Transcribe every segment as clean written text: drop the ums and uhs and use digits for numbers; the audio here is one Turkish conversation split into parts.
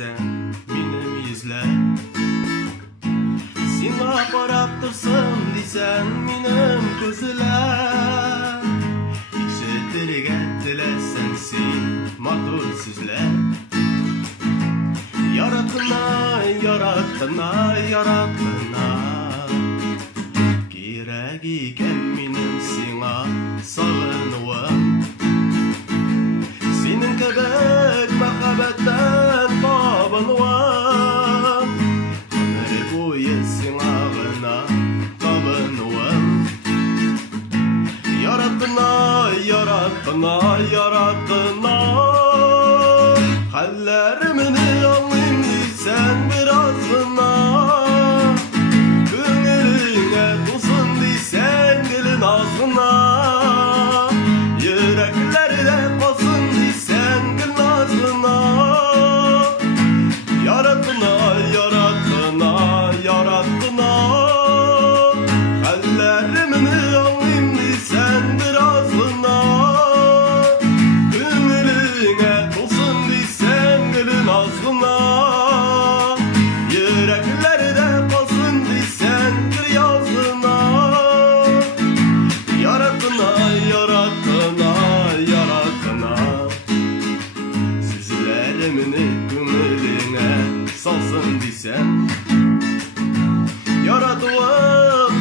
desen benim yüzler. Sina qarab tursin desen benim ko'zlar. İçetirge tilesen sen matur sizler. Yaratına, yaratına, yaratına Kirek iken benim sana sağınıvam. Senin kadar muhabbetten tabınıvam. Ömür boyu sana gına tabınıvam. Yaratına, yaratına, yaratına hallerimini alayım sen birazına. Gönlüne dursun diysen dilin ağzına. Yüreklerde kalsın diysen gül nazına. Yaratına, yaratına, yaratına hallerimini alayım diysen birazına. Gönlüne dursun diysen gülün ağzına. Yüreklerde kalsın diysen gül yazına. Yaratına, yaratına, yaratına sözlerimini gönlüne salsın diysen. Yaratıp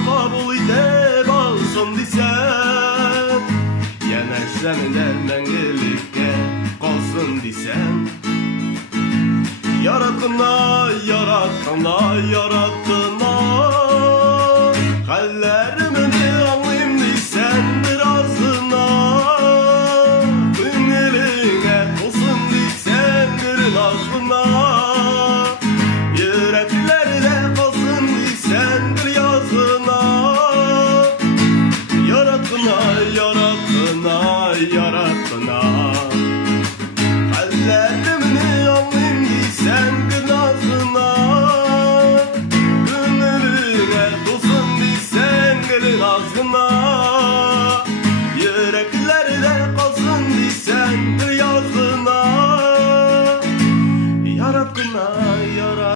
kabul edip alsın diysen. Yana şeminde mengelikte kalsın diysen. Yaratına, yaratına, yaratına